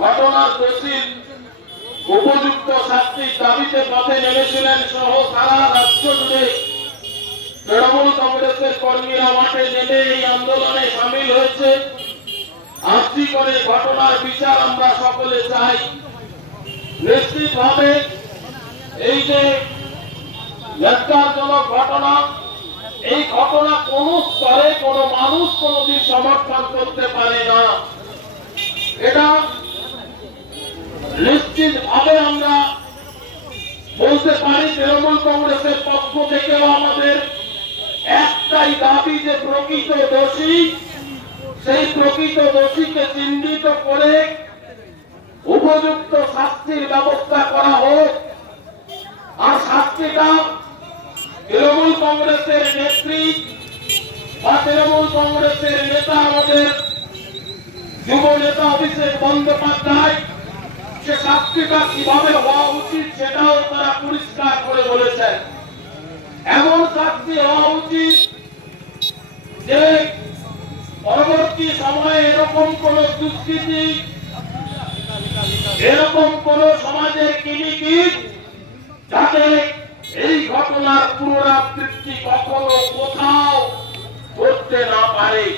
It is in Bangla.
ঘটনার দোষীর উপযুক্ত শাস্তির দাবিতে পথে নেমেছিলেন সহ সারা রাজ্য জুড়ে তৃণমূল কংগ্রেসের কর্মীরা মাঠে নেমে এই আন্দোলনে সামিল হয়েছে। আজকে করে ঘটনার বিচার আমরা সকলে চাই। নিশ্চিতভাবে এই যে ন্যাক্কারজনক ঘটনা, এই ঘটনা কোন স্তরে কোন মানুষ কোনদিন সমর্থন করতে পারে না। এটা নিশ্চিতভাবে আমরা বলতে পারি তৃণমূল কংগ্রেসের পক্ষ থেকেও আমাদের একটাই দাবি যে প্রকৃত দোষী, সেই প্রকৃত দোষীকে চিহ্নিত করে উপযুক্ত শাস্তির ব্যবস্থা করা হোক। আর শাস্তিটা তৃণমূল কংগ্রেসের নেত্রী বা তৃণমূল কংগ্রেসের নেতা আমাদের যুব নেতা অভিষেক বন্দ্যোপাধ্যায়, সে শাস্তিটা কিভাবে হওয়া উচিত সেটাও তারা পরিষ্কার করে বলেছেন। এমন শাস্তি হওয়া উচিত যে পরবর্তী সময়ে এরকম কোন দুষ্কৃতি, এরকম কোন সমাজের কিলিকিট যাতে এই ঘটনার পুনরাবৃত্তি কখনো কোথাও করতে না পারে।